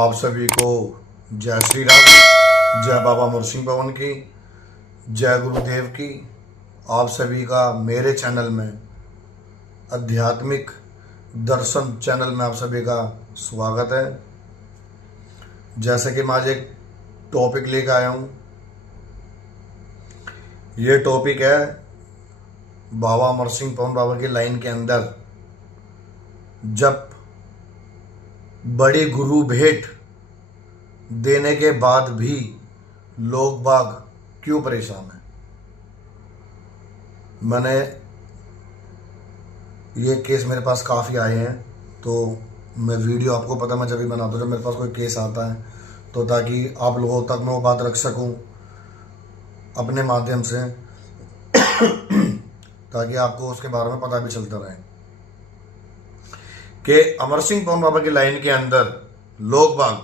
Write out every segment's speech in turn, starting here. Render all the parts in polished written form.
आप सभी को जय श्री राम, जय बाबा मुर्शिंग पवन की, जय गुरुदेव की। आप सभी का मेरे चैनल में आध्यात्मिक दर्शन चैनल में आप सभी का स्वागत है। जैसे कि मैं आज एक टॉपिक लेकर आया हूँ। ये टॉपिक है बाबा मुर्शिंग पवन बाबा की लाइन के अंदर जब बड़ी गुरु भेंट देने के बाद भी लोग बाग क्यों परेशान हैं। मैंने ये केस मेरे पास काफ़ी आए हैं, तो मैं वीडियो आपको पता मैं जब भी बनाता हूँ जब मेरे पास कोई केस आता है तो ताकि आप लोगों तक मैं वो बात रख सकूँ अपने माध्यम से ताकि आपको उसके बारे में पता भी चलता रहे कि अमर सिंह पवन बाबा की लाइन के अंदर लोग बाग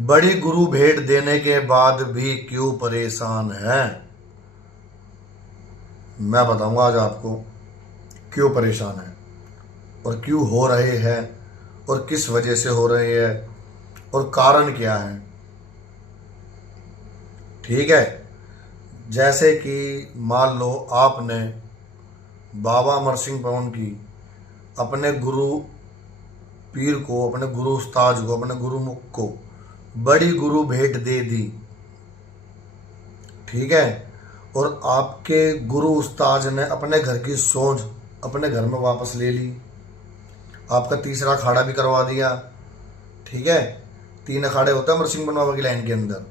बड़ी गुरु भेंट देने के बाद भी क्यों परेशान हैं। मैं बताऊंगा आज आपको क्यों परेशान हैं और क्यों हो रहे हैं और किस वजह से हो रहे हैं और कारण क्या है। ठीक है, जैसे कि मान लो आपने बाबा अमर सिंह पवन की अपने गुरु पीर को, अपने गुरु उस्ताद को, अपने गुरु मुख को बड़ी गुरु भेंट दे दी। ठीक है, और आपके गुरु उस्ताद ने अपने घर की सोच अपने घर में वापस ले ली, आपका तीसरा अखाड़ा भी करवा दिया। ठीक है, 3 अखाड़े होते हैं अमर सिंह पवन बाबा की लाइन के अंदर।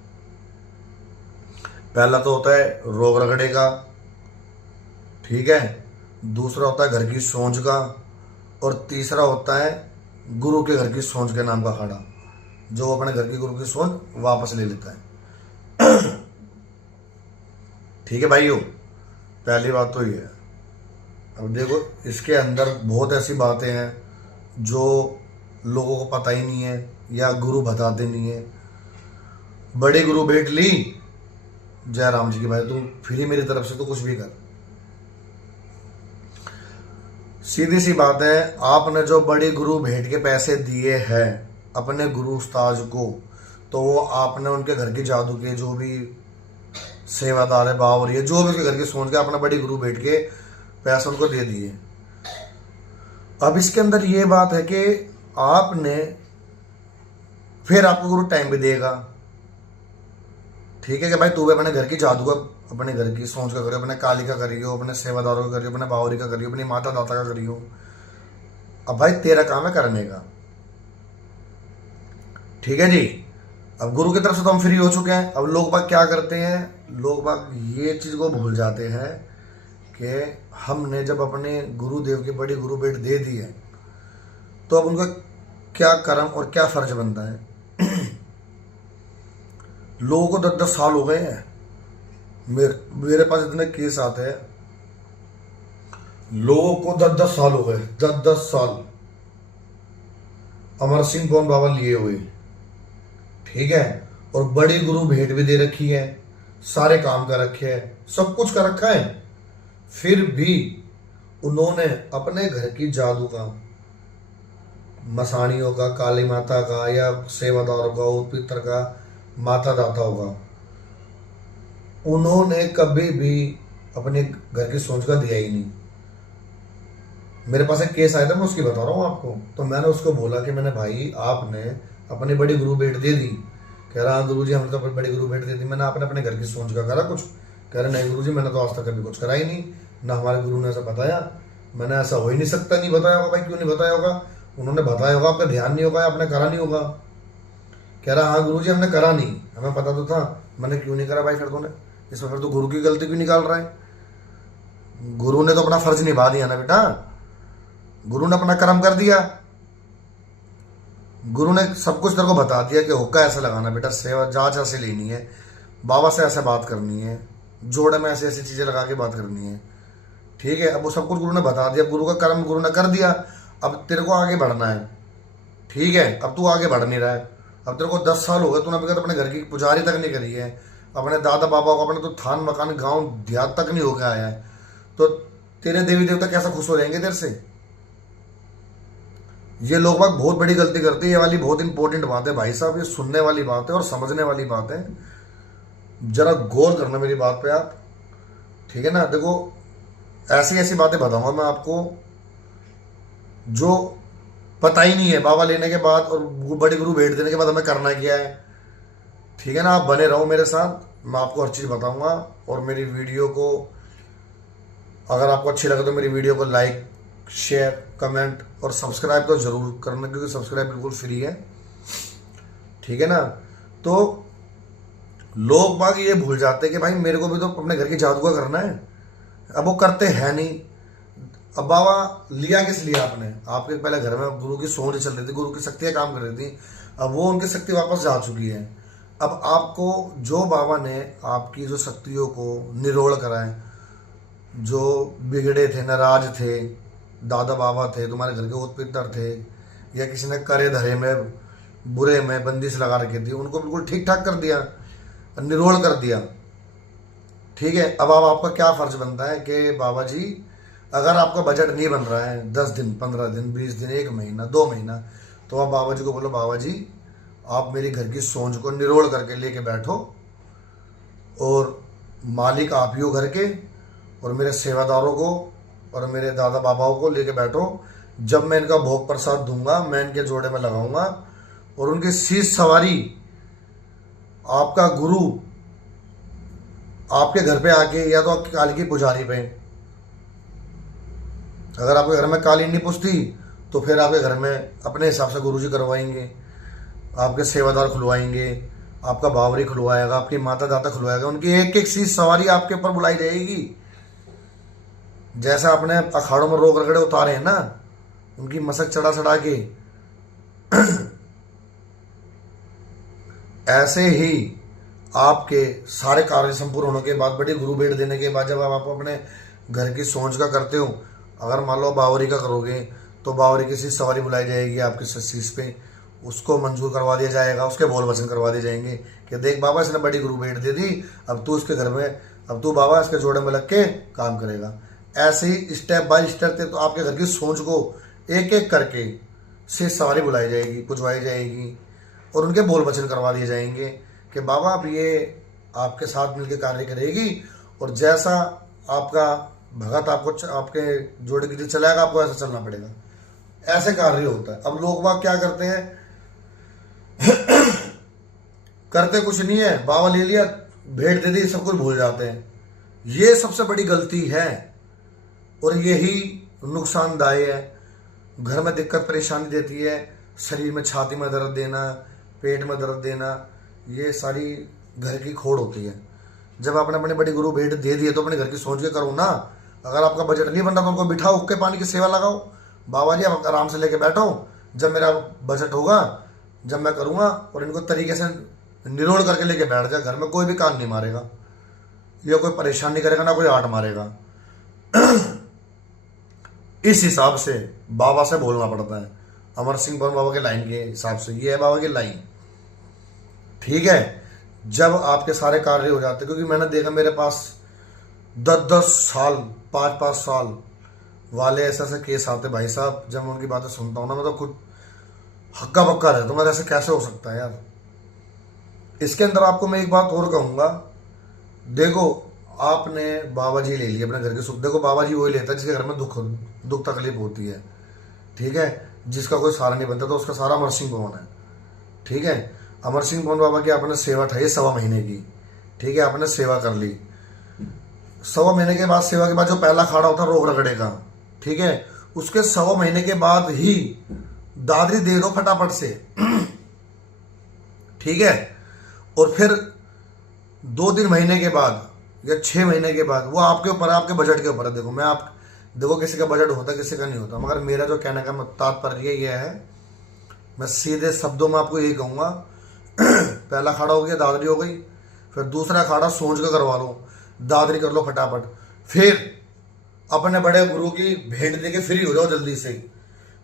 पहला तो होता है रोग रगड़े का, ठीक है, दूसरा होता है घर की सोच का, और तीसरा होता है गुरु के घर की सोच के नाम का अखाड़ा, जो अपने घर की गुरु की सोच वापस ले लेता है। ठीक है भाइयों, पहली बात तो ये है। अब देखो, इसके अंदर बहुत ऐसी बातें हैं जो लोगों को पता ही नहीं है या गुरु बताते नहीं है। बड़ी गुरु भेंट ली, जय राम जी की भाई, तू फ्री मेरी तरफ से तो कुछ भी कर। सीधी सी बात है, आपने जो बड़ी गुरु भेंट के पैसे दिए हैं अपने गुरु उस्ताद को, तो वो आपने उनके घर की जादू के जो भी सेवादार है, बावरी है, जो भी उसके घर की सोच के आपने बड़ी गुरु भेंट के पैसे उनको दे दिए। अब इसके अंदर ये बात है कि आपने फिर आपको गुरु टाइम भी देगा। ठीक है कि भाई तू भी अपने घर की जादू का, अपने घर की सोच का करियो, अपने काली का करियो, अपने सेवादारों का करियो, अपने बावरी का करियो, अपनी माता दाता का करियो। अब भाई तेरा काम है करने का। ठीक है जी, अब गुरु की तरफ से तो हम फ्री हो चुके हैं। अब लोग बाग क्या करते हैं, लोग बाग ये चीज़ को भूल जाते हैं कि हमने जब अपने गुरुदेव की बड़ी गुरु भेंट दे दी है तो अब उनका क्या कर्म और क्या फर्ज बनता है। लोगों को 10-10 साल हो गए हैं, मेरे पास इतने केस आते हैं, लोगों को 10-10 साल हो गए, 10-10 साल अमर सिंह पवन बाबा लिए हुए। ठीक है, और बड़ी गुरु भेंट भी दे रखी है, सारे काम कर रखे हैं, सब कुछ कर रखा है, फिर भी उन्होंने अपने घर की जादू का, मसाणियों का, काली माता का या सेवादारों का, पितर का, माता दाता होगा, उन्होंने कभी भी अपने घर की सोच का दिया ही नहीं। मेरे पास एक केस आया था, मैं उसकी बता रहा हूँ आपको। तो मैंने उसको बोला कि मैंने भाई आपने अपनी बड़ी गुरु भेंट दे दी। कह रहा हाँ गुरु जी हमने तो अपनी बड़ी गुरु भेंट दे दी, मैंने आपने अपने घर की सोच का करा कुछ। कह रहे नहीं गुरु जी मैंने तो आज तक कभी कुछ करा ही नहीं, ना हमारे गुरु ने ऐसा बताया, मैंने ऐसा हो ही नहीं सकता। नहीं बताया होगा भाई, क्यों नहीं बताया होगा, उन्होंने बताया होगा, आपका ध्यान नहीं होगा, आपने करा नहीं होगा। कह रहा हाँ गुरु जी हमने करा नहीं, हमें पता तो था, मैंने क्यों नहीं करा भाई फिर तूने, इसमें फिर तो गुरु की गलती क्यों निकाल रहा है। गुरु ने तो अपना फर्ज निभा दिया ना बेटा, गुरु ने अपना कर्म कर दिया, गुरु ने सब कुछ तेरे को बता दिया कि हुक्का ऐसे लगाना बेटा, सेवा जांच ऐसे लेनी है, बाबा से ऐसे बात करनी है, जोड़े में ऐसी ऐसी चीजें लगा के बात करनी है। ठीक है, अब वो सब कुछ गुरु ने बता दिया, गुरु का कर्म गुरु ने कर दिया, अब तेरे को आगे बढ़ना है। ठीक है, अब तू आगे बढ़ नहीं रहा है, अब तेरे को 10 साल हो गए, तूने अभी तक अपने घर की पुजारी तक नहीं करी है, अपने दादा बाबा को अपने तो थान मकान गांव देहात तक नहीं होकर आया है, तो तेरे देवी देवता कैसा खुश हो जाएंगे तेरे से। ये लोग बाग बहुत बड़ी गलती करते हैं। ये वाली बहुत इंपॉर्टेंट बात है भाई साहब, ये सुनने वाली बात है और समझने वाली बात है। जरा गौर करना मेरी बात पे आप, ठीक है ना। देखो ऐसी ऐसी बातें बताऊंगा मैं आपको जो पता ही नहीं है बाबा लेने के बाद और बड़ी गुरु भेंट देने के बाद हमें करना क्या है, ठीक है ना। आप बने रहो मेरे साथ, मैं आपको हर चीज़ बताऊंगा। और मेरी वीडियो को अगर आपको अच्छी लगे तो मेरी वीडियो को लाइक, शेयर, कमेंट और सब्सक्राइब तो जरूर करना, क्योंकि सब्सक्राइब बिल्कुल फ्री है, ठीक है ना। तो लोग बाग ये भूल जाते हैं कि भाई मेरे को भी तो अपने घर की जादू का करना है, अब वो करते हैं नहीं। अब बाबा लिया किस लिए आपने, आपके पहले घर में गुरु की सोच चल रही थी, गुरु की शक्तियाँ काम कर रही थी, अब वो उनकी शक्ति वापस जा चुकी है। अब आपको जो बाबा ने आपकी जो शक्तियों को निरोड़ करा है, जो बिगड़े थे, नाराज थे, दादा बाबा थे, तुम्हारे घर के ओत पितर थे, या किसी ने करे धरे में बुरे में बंदिश लगा रखी थी, उनको बिल्कुल ठीक ठाक कर दिया, निरोड़ कर दिया, ठीक है। अब आपका क्या फर्ज बनता है कि बाबा जी अगर आपका बजट नहीं बन रहा है 10 दिन, 15 दिन, 20 दिन, 1 महीना, 2 महीना, तो आप बाबा जी को बोलो बाबा जी आप मेरी घर की सोच को निरोड़ करके लेके बैठो और मालिक आप ही हो घर के, और मेरे सेवादारों को और मेरे दादा बाबाओं को लेके बैठो। जब मैं इनका भोग प्रसाद दूंगा मैं इनके जोड़े में लगाऊंगा और उनकी शीश सवारी आपका गुरु आपके घर पे आके, या तो आपकी काली की पुजारी पे, अगर आपके घर में काली नहीं पुजती तो फिर आपके घर में अपने हिसाब से गुरुजी करवाएंगे, आपके सेवादार खुलवाएंगे, आपका बावरी खुलवाएगा, आपकी माता दाता खुलवाएगा, उनकी एक एक शीश सवारी आपके ऊपर बुलाई जाएगी। जैसा आपने अखाड़ों में रोग रगड़े उतारे हैं ना, उनकी मसक चढ़ा चढ़ा के, ऐसे ही आपके सारे कार्य संपूर्ण होने के बाद, बड़ी गुरु भेंट देने के बाद, जब आप अपने घर की सोच का करते हो, अगर मान लो बावरी का करोगे तो बावरी की शीश सवारी बुलाई जाएगी आपकी शीश पे, उसको मंजूर करवा दिया जाएगा, उसके बोल वचन करवा दिए जाएंगे कि देख बाबा इसने बड़ी गुरु भेंट दे दी, अब तू इसके घर में, अब तू बाबा इसके जोड़े में लग के काम करेगा। ऐसे ही स्टेप बाय स्टेप तो आपके घर की सोच को एक एक करके शीश सवारी बुलाई जाएगी, पुजवाई जाएगी और उनके बोल वचन करवा दिए जाएंगे कि बाबा अब ये आपके साथ मिलकर कार्य करेगी, और जैसा आपका भगत आपको आपके जोड़े की चलाएगा आपको ऐसा चलना पड़ेगा। ऐसे कार्य होता है। अब लोग बाग क्या करते हैं करते कुछ नहीं है, बाबा ले लिया, भेंट दे दी, सब कुछ भूल जाते हैं। ये सबसे बड़ी गलती है और यही नुकसानदायक है, घर में दिक्कत परेशानी देती है, शरीर में छाती में दर्द देना, पेट में दर्द देना, ये सारी घर की खोड़ होती है। जब आपने अपने बड़ी गुरु भेंट दे दी है तो अपने घर की सोच के करो ना। अगर आपका बजट नहीं बन रहा तो उनको बिठाओ, उक्के पानी की सेवा लगाओ, बाबा जी आप आराम से लेके बैठो, जब मेरा बजट होगा जब मैं करूँगा, और इनको तरीके से निरोड़ करके लेके बैठ जाए। घर में कोई भी कान नहीं मारेगा, या कोई परेशान नहीं करेगा, ना कोई आट मारेगा। इस हिसाब से बाबा से बोलना पड़ता है, अमर सिंह पवन बाबा के लाइन के हिसाब से। ये है बाबा की लाइन, ठीक है। जब आपके सारे कार्य हो जाते, क्योंकि मैंने देखा मेरे पास 10-10 साल, 5-5 साल वाले ऐसे ऐसे केस आते भाई साहब। जब मैं उनकी बातें सुनता हूँ ना, मैं तो खुद हक्का बक्का रहता हूँ, ऐसे कैसे हो सकता है यार। इसके अंदर आपको मैं एक बात और कहूँगा, देखो आपने बाबा जी ले लिए अपने घर के सुख। देखो बाबा जी वही लेता है जिसके घर में दुख तकलीफ होती है, ठीक है। जिसका कोई सहारा नहीं बनता तो उसका सारा अमर सिंह भवन है, ठीक है। अमर सिंह भवन बाबा की आपने सेवा ठाई 1.25 महीने की, ठीक है। आपने सेवा कर ली, 1.25 महीने के बाद, सेवा के बाद जो पहला खाड़ा होता है रोग रगड़े का, ठीक है, उसके 1.25 महीने के बाद ही दादरी दे दो फटाफट से, ठीक है। और फिर 2-3 महीने के बाद या 6 महीने के बाद, वो आपके ऊपर है, आपके बजट के ऊपर है। देखो किसी का बजट होता है, किसी का नहीं होता, मगर मेरा जो कहने का तात्पर्य यह है, मैं सीधे शब्दों में आपको यही कहूँगा। पहला खाड़ा हो गया, दादरी हो गई, फिर दूसरा खाड़ा सोच के करवा लो, दादरी कर लो फटाफट, फिर अपने बड़े गुरु की भेंट देके फ्री हो जाओ जल्दी से।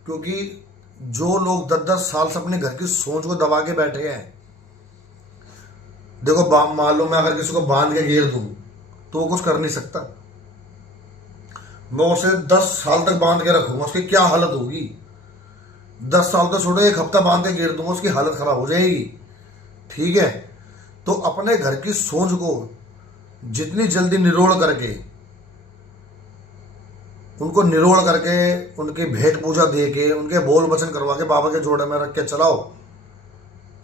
क्योंकि जो लोग 10-10 साल से अपने घर की सोच को दबा के बैठे हैं, देखो मान लो मैं अगर किसी को बांध के घेर दूं तो वो कुछ कर नहीं सकता, मैं उसे 10 साल तक बांध के रखूंगा, उसकी क्या हालत होगी। 10 साल तो छोड़ो, 1 हफ्ता बांध के गिर दूंगा, उसकी हालत खराब हो जाएगी। ठीक है, तो अपने घर की सोच को जितनी जल्दी निरोड़ करके, उनको निरोड़ करके, उनकी भेंट पूजा दे के, उनके बोल वचन करवा के बाबा के जोड़े में रख के चलाओ,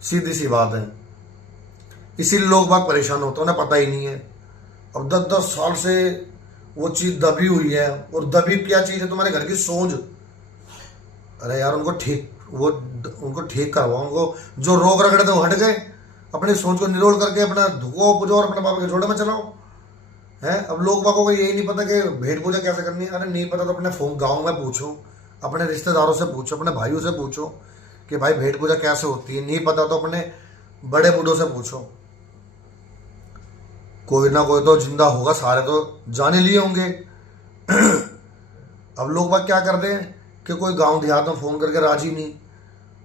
सीधी सी बात है। इसीलिए लोग बाग परेशान होते हैं, उन्हें पता ही नहीं है। अब 10-10 साल से वो चीज दबी हुई है, और दबी क्या चीज है? तुम्हारे घर की सोच। अरे यार, उनको ठीक करवाओ, उनको जो रोग रगड़े थे वो हट गए, अपनी सोच को निरोड़ करके अपना धुको पूजो और अपने बाबा के जोड़े में चलाओ। है, अब लोग बागों को यही नहीं पता कि भेंट पूजा कैसे करनी है। अरे नहीं पता तो अपने गांव में पूछो, अपने रिश्तेदारों से पूछो, अपने भाइयों से पूछो कि भाई भेंट पूजा कैसे होती है। नहीं पता तो अपने बड़े बूढ़ों से पूछो, कोई ना कोई तो जिंदा होगा, सारे तो जाने लिए होंगे। अब लोग बाग क्या करते हैं कि कोई गांव देहात में फोन करके राजी नहीं,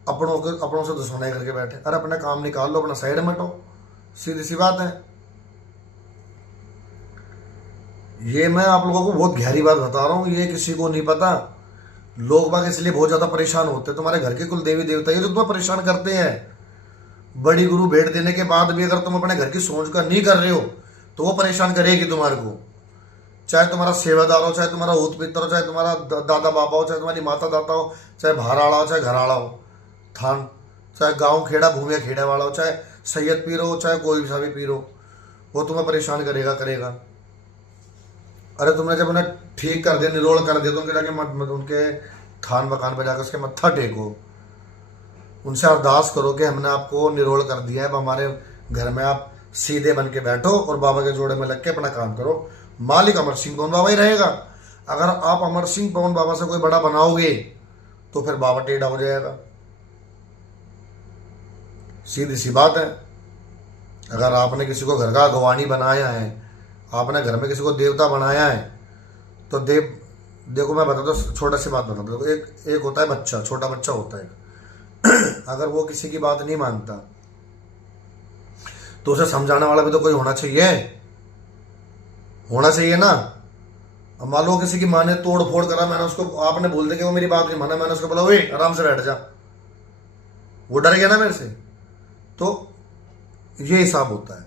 अपनों से दुश्मनी करके बैठे। अरे अपना काम निकाल लो, अपना साइड में हटो, सीधी सी बात है। ये मैं आप लोगों को बहुत गहरी बात बता रहा हूँ, ये किसी को नहीं पता। लोग बाग इसलिए बहुत ज्यादा परेशान होते हैं। तुम्हारे घर के कुल देवी देवता ये जो तुम्हें परेशान करते हैं, बड़ी गुरु भेंट देने के बाद भी अगर तुम अपने घर की सोच का नहीं कर रहे हो तो वो परेशान करेगी तुम्हारे को। चाहे तुम्हारा सेवादार हो, चाहे तुम्हारा ऊत पितर हो, चाहे तुम्हारा दादा बाबा हो, चाहे तुम्हारी माता दाता हो, चाहे भाराड़ा हो, चाहे घराड़ा हो, थान, चाहे गांव खेड़ा भूमिया खेड़ा वाला हो, चाहे सैयद पीर हो, चाहे कोई सा भी पीर हो, वो तुम्हें परेशान करेगा। अरे तुमने जब उन्हें ठीक कर दिया, निरोड़ कर दिया, तो उनके जाके उनके थान मकान पे जाकर उसके मत्था टेको, उनसे अरदास करो कि हमने आपको निरोड़ कर दिया है, अब हमारे घर में आप सीधे बन के बैठो और बाबा के जोड़े में लग के अपना काम करो। मालिक अमर सिंह पवन बाबा ही रहेगा। अगर आप अमर सिंह पवन बाबा से कोई बड़ा बनाओगे तो फिर बाबा टेढ़ा हो जाएगा, सीधी सी बात है। अगर आपने किसी को घर का अगवानी बनाया है, आपने घर में किसी को देवता बनाया है, तो देखो मैं बताता हूँ, छोटा सी बात बताता हूँ। एक होता है बच्चा, छोटा बच्चा होता है। अगर वो किसी की बात नहीं मानता तो उसे समझाने वाला भी तो कोई होना चाहिए ना। अब मान लो किसी की माँ ने तोड़ फोड़ करा, मैंने उसको, आपने बोल दिया कि वो मेरी बात नहीं माना, मैंने उसको बोला ओए आराम से बैठ जा, वो डर गया ना मेरे से, तो ये हिसाब होता है।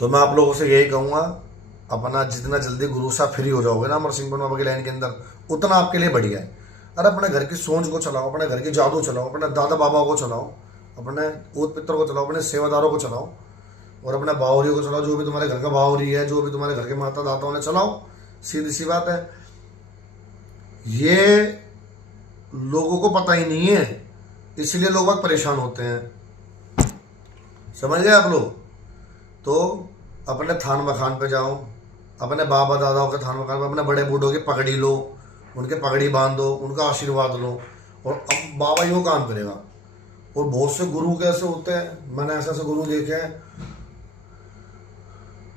तो मैं आप लोगों से यही कहूंगा, अपना जितना जल्दी गुरु साहब फ्री हो जाओगे ना अमर सिंह पवन बाबा की लाइन के अंदर, उतना आपके लिए बढ़िया है। अरे अपने घर की सोच को चलाओ, अपने घर की जादू चलाओ, अपने दादा बाबा को चलाओ, अपने ऊत पितर को चलाओ, अपने सेवादारों को चलाओ, और अपने बावरियों को चलाओ, जो भी तुम्हारे घर का बावरी है, जो भी तुम्हारे घर के माता दाताओं ने चलाओ, सीधी सी बात है। ये लोगों को पता ही नहीं है, इसलिए लोग बहुत परेशान होते हैं, समझ गए आप लोग। तो अपने थान मखान पे जाओ, अपने बाबा दादाओं के थान मखान पे अपने बड़े बूढ़ों की पगड़ी लो, उनके पगड़ी बांध दो, उनका आशीर्वाद लो, और अब बाबा यूँ काम करेगा। और बहुत से गुरु कैसे होते हैं, मैंने ऐसे ऐसे गुरु देखे हैं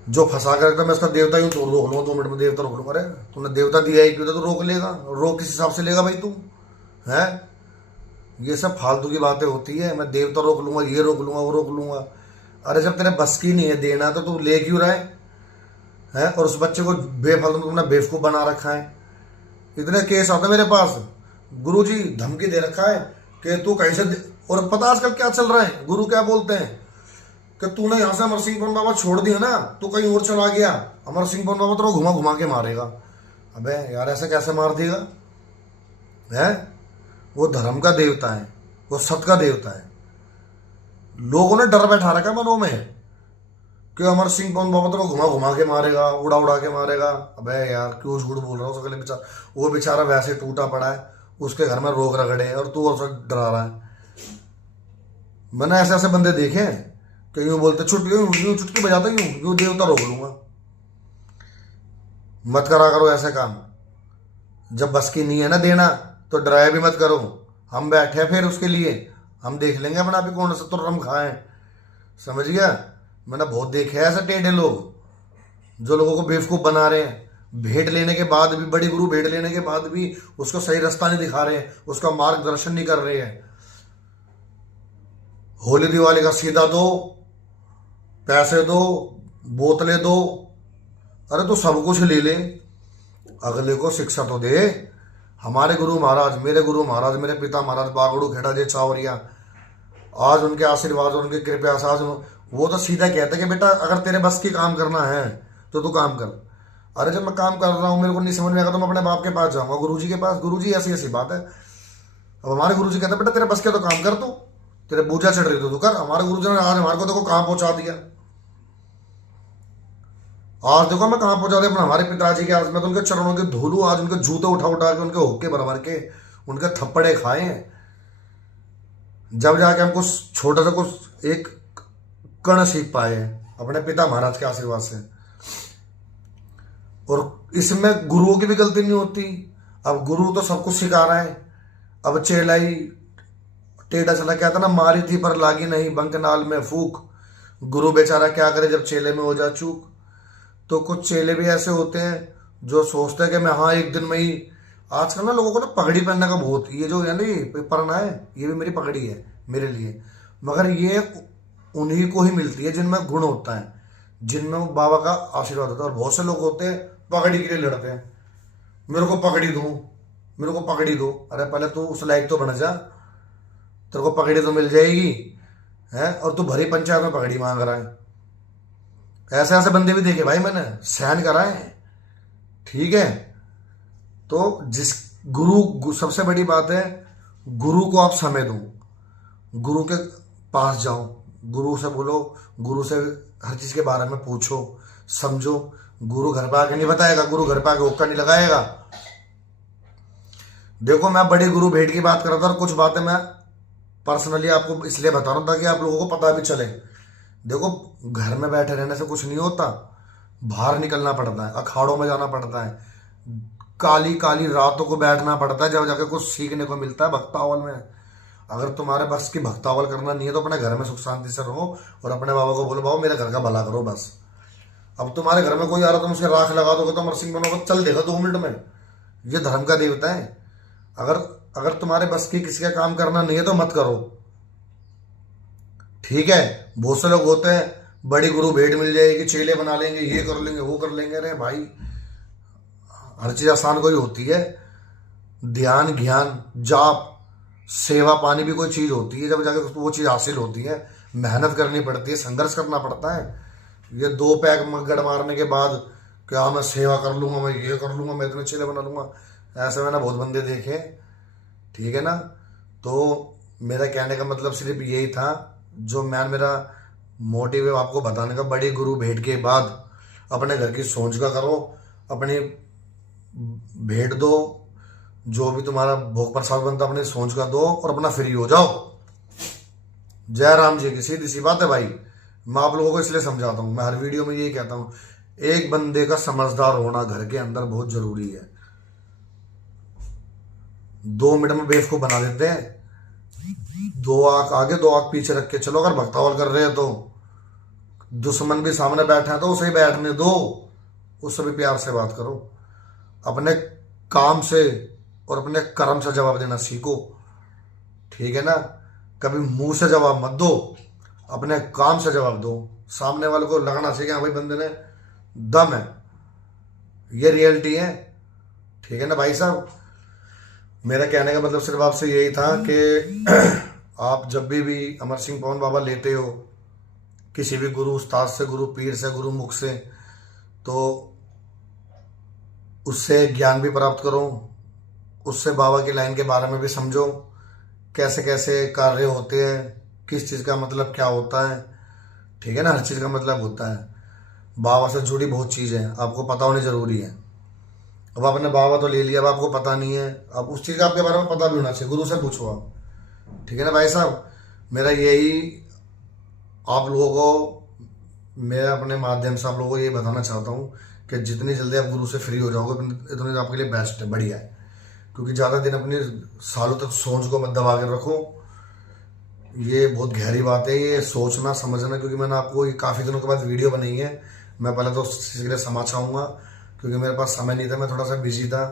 जो फंसा कर एकदम मैं इसका देवता यूँ तो रोक लूँगा, 2 मिनट में देवता रोक लूँगा। अरे तुमने देवता दिया ही क्यों, तो रोक लेगा, रोक किस हिसाब से लेगा भाई तू है? ये सब फालतू की बातें होती है, मैं देवता रोक लूँगा, ये रोक लूँगा, वो रोक लूँगा। अरे जब तेरे बस की नहीं है देना तो तू ले क्यों रहा है? और उस बच्चे को बेफालतू तुमने बेवकूफ़ बना रखा है। इतने केस आते मेरे पास, गुरुजी धमकी दे रखा है कि तू कहीं से, और पता आजकल क्या चल रहा है, गुरु क्या बोलते हैं कि तूने यहाँ से अमर सिंह पवन बाबा छोड़ दिया ना, तू कहीं और चला गया, अमर सिंह पवन बाबा तो घुमा घुमा के मारेगा। अबे यार ऐसे कैसे मार देगा है? वो धर्म का देवता है, वो सत्य का देवता है। लोगों ने डर बैठा रखा मनों में कि अमर सिंह पवन बाबा तो घुमा घुमा के मारेगा, उड़ा उड़ा के मारेगा। अबे यार क्यों झूठ बोल रहा हो? सकले बेचारा, वो बेचारा वैसे टूटा पड़ा है, उसके घर में रोग रगड़े और तू और डरा रहा है। मैंने ऐसे ऐसे बंदे देखे हैं कि यूँ बोलते चुटकी बजाता यूँ देवता रोक लूंगा। मत करा करो ऐसे काम, जब बस की नहीं है ना देना तो डराया भी मत करो। हम बैठे फिर उसके लिए, हम देख लेंगे अपना भी कौन सा तो रम खाएं, समझ गया? मैंने बहुत देखे ऐसे टेढ़े लोग जो लोगों को बेवकूफ़ बना रहे हैं, भेंट लेने के बाद भी, बड़ी गुरु भेंट लेने के बाद भी उसको सही रास्ता नहीं दिखा रहे हैं, उसका मार्गदर्शन नहीं कर रहे हैं। होली दिवाली का सीधा दो, पैसे दो, बोतलें दो, अरे तो सब कुछ ले ले, अगले को शिक्षा तो दे। हमारे गुरु महाराज, मेरे गुरु महाराज, मेरे पिता महाराज बागड़ू खेड़ा जे चावरिया, आज उनके आशीर्वाद और उनकी कृपा से आज वो तो सीधा कहते कि बेटा अगर तेरे बस की काम करना है तो तू काम कर। अरे जब मैं काम कर रहा हूँ, मेरे को नहीं समझ में आएगा तो मैं अपने बाप के पास जाऊंगा, गुरुजी के पास। गुरुजी ऐसी ऐसी बात है। अब हमारे गुरुजी कहते हैं बेटा तेरे बस के तो काम कर, तू तेरे पूजा चढ़ रही तो कर। हमारे गुरुजी ने आज हमारे को देखो कहाँ पहुंचा दिया। आज देखो मैं कहाँ पहुंचा दिया अपने हमारे पिताजी के। आज मैं तो उनके चरणों के धूलू, आज उनके जूते उठा उठा के उनके होके बराबर के उनके थप्पड़े खाए हैं, जब जाके हम कुछ छोटा सा कुछ एक कण सीख पाए हैं अपने पिता महाराज के आशीर्वाद से। और इसमें गुरुओं की भी गलती नहीं होती। अब गुरु तो सब कुछ सिखा रहा है, अब चेलाई टेढ़ा चला, कहता ना मारी थी पर लागी नहीं, बंकनाल में फूक। गुरु बेचारा क्या करे जब चेले में हो जा चूक। तो कुछ चेले भी ऐसे होते हैं जो सोचते हैं कि मैं हाँ एक दिन में ही, आजकल ना लोगों को ना पगड़ी पहनने का बहुत, ये जो है ना ये पढ़ना है, ये भी मेरी पगड़ी है मेरे लिए, मगर ये उन्हीं को ही मिलती है जिनमें गुण होता है, जिनमें बाबा का आशीर्वाद होता है। और बहुत से लोग होते हैं पगड़ी के लिए लड़ते हैं, मेरे को पगड़ी दो, मेरे को पगड़ी दो। अरे पहले तू उस लायक तो बन जा, तेरे को पगड़ी तो मिल जाएगी है, और तू भरी पंचायत में पगड़ी मांग रहा है। ऐसे ऐसे बंदे भी देखे भाई, मैंने सहन करा है। ठीक है, तो जिस गुरु, सबसे बड़ी बात है गुरु को आप समय दो, गुरु के पास जाओ, गुरु से बोलो, गुरु से हर चीज के बारे में पूछो समझो। गुरु घर पे आके नहीं बताएगा, गुरु घर पे आके हुक्का नहीं लगाएगा। देखो मैं बड़े गुरु भेंट की बात कर रहा था, और कुछ बातें मैं पर्सनली आपको इसलिए बता रहा हूं ताकि आप लोगों को पता भी चले। देखो घर में बैठे रहने से कुछ नहीं होता, बाहर निकलना पड़ता है, अखाड़ों में जाना पड़ता है, काली काली रातों को बैठना पड़ता है, जब जाके कुछ सीखने को मिलता है भक्तावल में। अगर तुम्हारे बस की भक्तावल करना नहीं है तो अपने घर में सुख शांति से रहो और अपने बाबा को बोलो बाबा मेरे घर का भला करो बस। अब तुम्हारे घर में कोई आ रहा तुम उसके राख लगा दोगे तो अमर सिंह बनोगे, चल देगा 2 मिनट में। ये धर्म का देवता है। अगर तुम्हारे बस की किसी का काम करना नहीं है तो मत करो। ठीक है, बहुत से लोग होते हैं बड़ी गुरु भेंट मिल जाएगी, चेले बना लेंगे, ये कर लेंगे वो कर लेंगे। अरे भाई हर चीज आसान कोई होती है। ध्यान ज्ञान जाप सेवा पानी भी कोई चीज होती है, जब जाके वो चीज हासिल होती है मेहनत करनी पड़ती है, संघर्ष करना पड़ता है। ये 2 पैक मगड़ मारने के बाद क्या मैं सेवा कर लूंगा, मैं ये कर लूंगा, मैं इतने चेले बना लूंगा, ऐसे मैंने बहुत बंदे देखे। ठीक है ना, तो मेरा कहने का मतलब सिर्फ यही था, जो मेरा मोटिव है आपको बताने का। बड़ी गुरु भेंट के बाद अपने घर की सोच का करो, अपनी भेंट दो, जो भी तुम्हारा भोग प्रसाद बनता अपने सोच का दो और अपना फ्री हो जाओ। जय राम जी की सीधी सी बात है भाई। मैं आप लोगों को इसलिए समझाता हूं, मैं हर वीडियो में यही कहता हूं, एक बंदे का समझदार होना घर के अंदर बहुत जरूरी है। 2 मिनट में बेवकूफ बना देते हैं। 2 आंख आगे 2 आंख पीछे रख के चलो। अगर भक्तावल कर रहे हैं तो दुश्मन भी सामने बैठे हैं तो उसे ही बैठने दो, उससे भी प्यार से बात करो। अपने काम से और अपने कर्म से जवाब देना सीखो। ठीक है ना, कभी मुंह से जवाब मत दो, अपने काम से जवाब दो। सामने वाले को लगना चाहिए हाँ भाई बंदे ने दम है, ये रियलिटी है। ठीक है ना भाई साहब, मेरा कहने का मतलब सिर्फ आपसे यही था कि आप जब भी अमर सिंह पवन बाबा लेते हो किसी भी गुरु उस्ताद से, गुरु पीर से, गुरु मुख से, तो उससे ज्ञान भी प्राप्त करो, उससे बाबा की लाइन के बारे में भी समझो, कैसे कैसे कार्य होते हैं, किस चीज़ का मतलब क्या होता है। ठीक है ना, हर चीज़ का मतलब होता है। बाबा से जुड़ी बहुत चीज़ें आपको पता होनी जरूरी है। अब आपने बाबा तो ले लिया, अब आपको पता नहीं है, अब उस चीज़ का आपके बारे में पता भी होना चाहिए, गुरु से पूछो आप। ठीक है ना भाई साहब, मेरा यही आप लोगों को, मैं अपने माध्यम से आप लोगों को ये बताना चाहता हूँ कि जितनी जल्दी आप गुरु से फ्री हो जाओगे इतनी आपके लिए बेस्ट है, बढ़िया है। क्योंकि ज़्यादा दिन अपनी सालों तक सोच को मत दबा के रखो, ये बहुत गहरी बात है ये सोचना समझना। क्योंकि मैंने आपको ये काफ़ी दिनों के बाद वीडियो बनाई है, मैं पहले तो उस चीज़ के लिए क्षमा चाहूँगा क्योंकि मेरे पास समय नहीं था, मैं थोड़ा सा बिजी था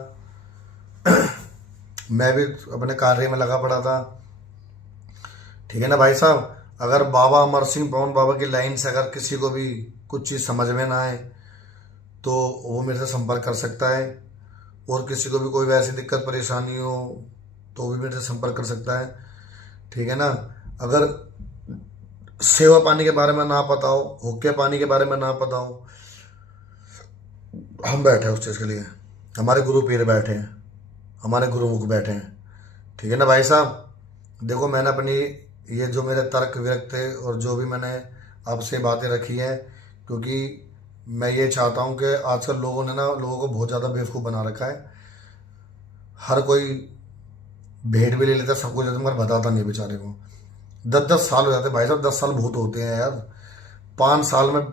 मैं भी अपने कार्य में लगा पड़ा था। ठीक है ना भाई साहब, अगर बाबा अमर सिंह पवन बाबा की लाइन से अगर किसी को भी कुछ चीज़ समझ में ना आए तो वो मेरे से संपर्क कर सकता है। और किसी को भी कोई वैसी दिक्कत परेशानी हो तो भी मेरे से संपर्क कर सकता है, ठीक है ना। अगर सेवा पानी के बारे में ना पता हो, हुक्के पानी के बारे में ना पता हो, हम बैठे हैं उस चीज़ के लिए। हमारे गुरु पीर बैठे हैं, हमारे गुरुमुख बैठे हैं, ठीक है ना भाई साहब। देखो मैंने अपनी ये जो मेरे तर्क विरक थे और जो भी मैंने आपसे बातें रखी हैं, क्योंकि मैं ये चाहता हूँ कि आजकल लोगों ने ना लोगों को बहुत ज़्यादा बेवकूफ़ बना रखा है। हर कोई भेंट भी ले लेता है, सब कुछ मगर बताता नहीं बेचारे को। 10-10 साल हो जाते भाई साहब, 10 साल बहुत होते हैं यार। 5 साल में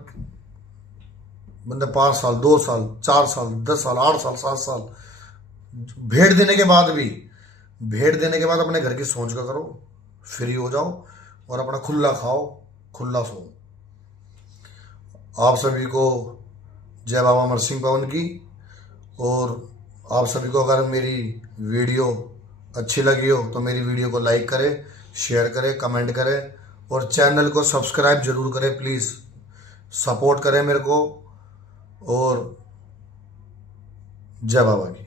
बंदे 5 साल, 2 साल, 4 साल, 10 साल, 8 साल, 7 साल भेंट देने के बाद भी, भेंट देने के बाद अपने घर की सोच का करो, फ्री हो जाओ और अपना खुला खाओ, खुला सो। आप सभी को जय बाबा अमर सिंह पवन की। और आप सभी को अगर मेरी वीडियो अच्छी लगी हो तो मेरी वीडियो को लाइक करें, शेयर करें, कमेंट करें और चैनल को सब्सक्राइब जरूर करें प्लीज़। सपोर्ट करें मेरे को। और जय बाबा की।